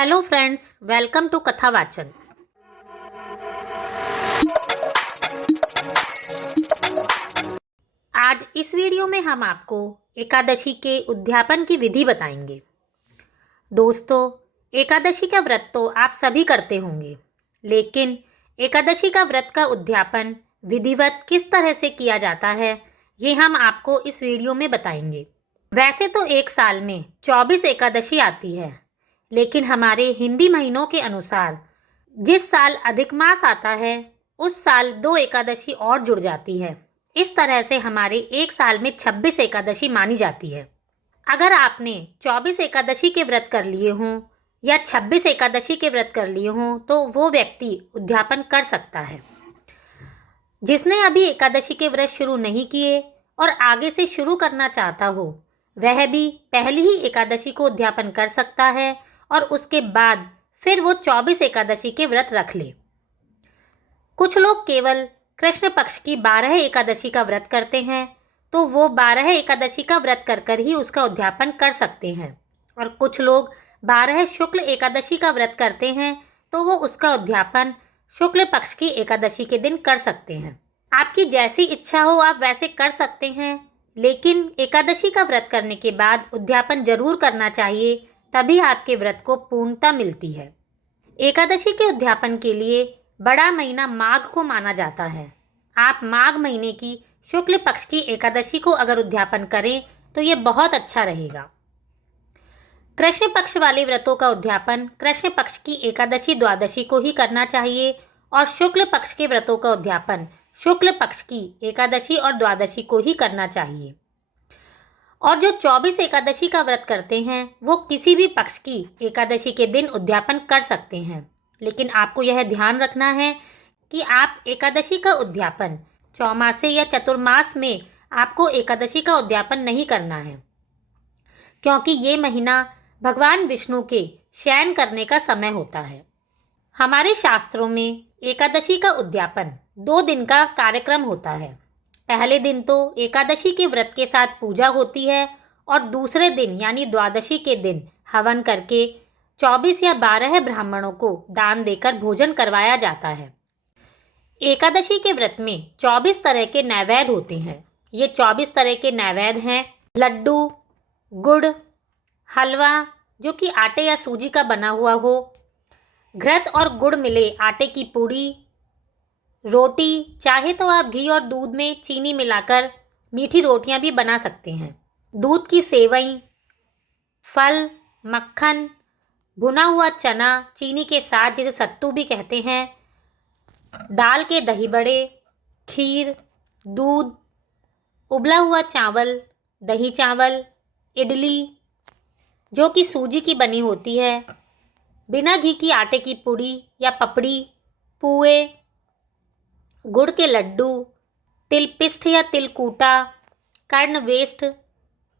Hello friends, welcome to कथा वाचन। आज इस वीडियो में हम आपको एकादशी के उद्यापन की विधि बताएंगे। दोस्तों, एकादशी का व्रत तो आप सभी करते होंगे, लेकिन एकादशी का व्रत का उद्यापन विधिवत किस तरह से किया जाता है, ये हम आपको इस वीडियो में बताएंगे। वैसे तो एक साल में 24 एकादशी आती है, लेकिन हमारे हिंदी महीनों के अनुसार जिस साल अधिक मास आता है उस साल 2 एकादशी और जुड़ जाती है। इस तरह से हमारे एक साल में 26 एकादशी मानी जाती है। अगर आपने 24 एकादशी के व्रत कर लिए हों या 26 एकादशी के व्रत कर लिए हों तो वो व्यक्ति उद्यापन कर सकता है। जिसने अभी एकादशी के व्रत शुरू नहीं किए और आगे से शुरू करना चाहता हो, वह भी पहली ही एकादशी को उद्यापन कर सकता है और उसके बाद फिर वो 24 एकादशी के व्रत रख ले। कुछ लोग केवल कृष्ण पक्ष की 12 एकादशी का व्रत करते हैं, तो वो 12 एकादशी का व्रत कर ही उसका उद्यापन कर सकते हैं, और कुछ लोग 12 शुक्ल एकादशी का व्रत करते हैं, तो वो उसका उद्यापन शुक्ल पक्ष की एकादशी के दिन कर सकते हैं। आपकी जैसी इच्छा हो आप वैसे कर सकते हैं, लेकिन एकादशी का व्रत करने के बाद उद्यापन जरूर करना चाहिए, तभी आपके व्रत को पूर्णता मिलती है। एकादशी के उद्यापन के लिए बड़ा महीना माघ को माना जाता है। आप माघ महीने की शुक्ल पक्ष की एकादशी को अगर उद्यापन करें तो ये बहुत अच्छा रहेगा। कृष्ण पक्ष वाले व्रतों का उद्यापन कृष्ण पक्ष की एकादशी द्वादशी को ही करना चाहिए और शुक्ल पक्ष के व्रतों का उद्यापन शुक्ल पक्ष की एकादशी और द्वादशी को ही करना चाहिए। और जो 24 एकादशी का व्रत करते हैं वो किसी भी पक्ष की एकादशी के दिन उद्यापन कर सकते हैं, लेकिन आपको यह ध्यान रखना है कि आप एकादशी का उद्यापन चौमासे या चतुर्मास में आपको एकादशी का उद्यापन नहीं करना है, क्योंकि ये महीना भगवान विष्णु के शयन करने का समय होता है। हमारे शास्त्रों में एकादशी का उद्यापन 2 दिन का कार्यक्रम होता है। पहले दिन तो एकादशी के व्रत के साथ पूजा होती है और दूसरे दिन यानी द्वादशी के दिन हवन करके 24 या 12 ब्राह्मणों को दान देकर भोजन करवाया जाता है। एकादशी के व्रत में 24 तरह के नैवेद्य होते हैं। ये 24 तरह के नैवेद्य हैं लड्डू, गुड़, हलवा जो कि आटे या सूजी का बना हुआ हो, घृत और गुड़ मिले आटे की पूड़ी, रोटी, चाहे तो आप घी और दूध में चीनी मिलाकर मीठी रोटियां भी बना सकते हैं, दूध की सेवई, फल, मक्खन, भुना हुआ चना चीनी के साथ जिसे सत्तू भी कहते हैं, दाल के दही बड़े, खीर, दूध, उबला हुआ चावल, दही चावल, इडली जो कि सूजी की बनी होती है, बिना घी की आटे की पूड़ी या पपड़ी, पुए, गुड़ के लड्डू, तिलपिष्ठ या तिलकूटा, कर्णवेष्ट।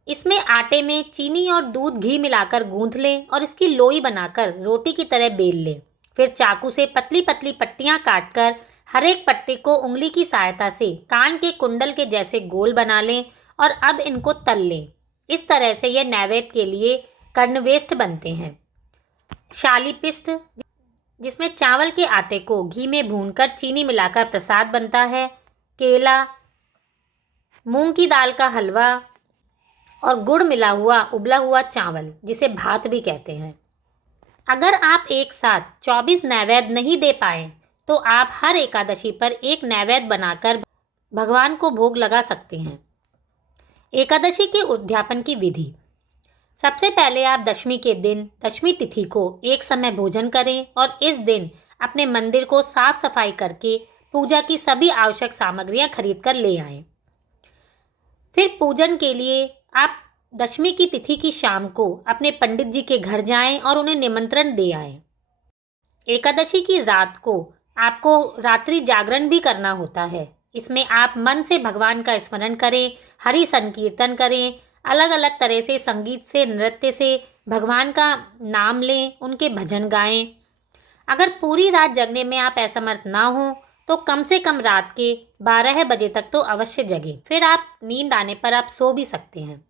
इसमें आटे में चीनी और दूध घी मिलाकर गूंथ लें और इसकी लोई बनाकर रोटी की तरह बेल लें। फिर चाकू से पतली पतली पट्टियां काटकर हर एक पट्टी को उंगली की सहायता से कान के कुंडल के जैसे गोल बना लें और अब इनको तल लें। इस तरह से यह नैवेद्य के लिए कर्णवेष्ट बनते हैं। शालीपिष्ठ जिसमें चावल के आटे को घी में भूनकर चीनी मिलाकर प्रसाद बनता है, केला, मूंग की दाल का हलवा और गुड़ मिला हुआ उबला हुआ चावल जिसे भात भी कहते हैं। अगर आप एक साथ 24 नैवेद्य नहीं दे पाए तो आप हर एकादशी पर एक नैवेद्य बनाकर भगवान को भोग लगा सकते हैं। एकादशी के उद्यापन की विधि। सबसे पहले आप दशमी के दिन दशमी तिथि को एक समय भोजन करें और इस दिन अपने मंदिर को साफ सफाई करके पूजा की सभी आवश्यक सामग्रियां खरीद कर ले आएं। फिर पूजन के लिए आप दशमी की तिथि की शाम को अपने पंडित जी के घर जाएं और उन्हें निमंत्रण दे आएं। एकादशी की रात को आपको रात्रि जागरण भी करना होता है। इसमें आप मन से भगवान का स्मरण करें, हरि संकीर्तन करें, अलग अलग तरह से संगीत से, नृत्य से भगवान का नाम लें, उनके भजन गाएं। अगर पूरी रात जगने में आप असमर्थ ना हो तो कम से कम रात के 12 बजे तक तो अवश्य जगें। फिर आप नींद आने पर आप सो भी सकते हैं।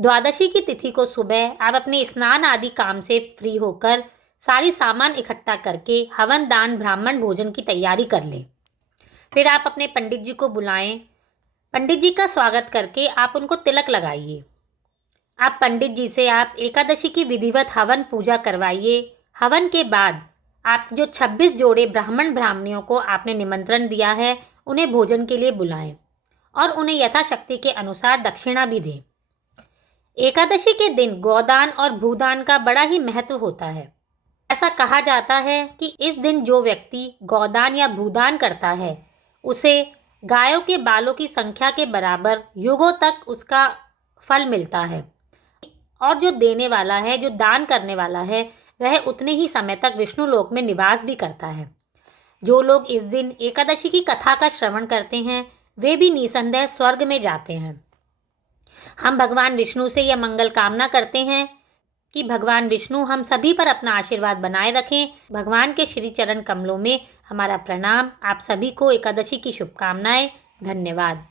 द्वादशी की तिथि को सुबह आप अपने स्नान आदि काम से फ्री होकर सारी सामान इकट्ठा करके हवन दान ब्राह्मण भोजन की तैयारी कर लें। फिर आप अपने पंडित जी को बुलाएं। पंडित जी का स्वागत करके आप उनको तिलक लगाइए। आप पंडित जी से आप एकादशी की विधिवत हवन पूजा करवाइए। हवन के बाद आप जो 26 जोड़े ब्राह्मण ब्राह्मणियों को आपने निमंत्रण दिया है उन्हें भोजन के लिए बुलाएं और उन्हें यथाशक्ति के अनुसार दक्षिणा भी दें। एकादशी के दिन गोदान और भूदान का बड़ा ही महत्व होता है। ऐसा कहा जाता है कि इस दिन जो व्यक्ति गोदान या भूदान करता है उसे गायों के बालों की संख्या के बराबर युगों तक उसका फल मिलता है और जो देने वाला है, जो दान करने वाला है, वह उतने ही समय तक विष्णु लोक में निवास भी करता है। जो लोग इस दिन एकादशी की कथा का श्रवण करते हैं वे भी निसंदेह स्वर्ग में जाते हैं। हम भगवान विष्णु से यह मंगल कामना करते हैं कि भगवान विष्णु हम सभी पर अपना आशीर्वाद बनाए रखें। भगवान के श्री चरण कमलों में हमारा प्रणाम। आप सभी को एकादशी की शुभकामनाएं। धन्यवाद।